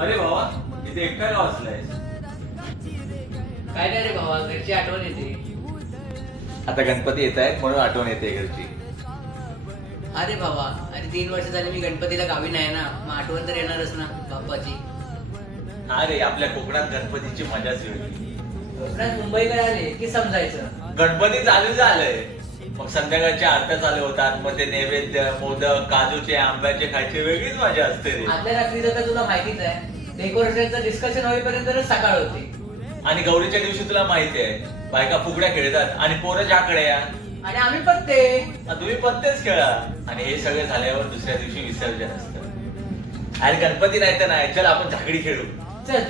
अरे भावा, इथे एकटा का वाचलाय? काय नाही रे भावा, घरची आठवण येते. आता गणपती येत आहेत म्हणून आठवण येते घरची. अरे भावा, अरे 3 वर्ष झाले मी गणपतीला गावी नाही ना, मग आठवण तर येणारच ना बाप्पाची. अरे आपल्या कोकणात गणपतीची मजाच वेगळी. कोकणात मुंबईकडे आले की समजायचं गणपती चालू झालंय, मग संध्याकाळच्या आरत्या चालू होतात, मग ते नैवेद्य, मोदक, काजूचे, आंब्याचे खायची वेगळीच मजा असते रे. आदल्या रात्रीचं तर तुला माहितीच आहे, डेकोरेशनचं डिस्कशन होईपर्यंतच सकाळ होते. आणि गौरीच्या दिवशी तुला माहिती आहे, बायका फुगड्या खेळतात आणि पोरं ज्याकडे या. आणि आम्ही पत्ते. तुम्ही पत्तेच खेळा. आणि हे सगळे झाल्यावर दुसऱ्या दिवशी विसर्जन असतं. अरे गणपती नाही तर नाही, चल आपण झाकडी खेळू. चल.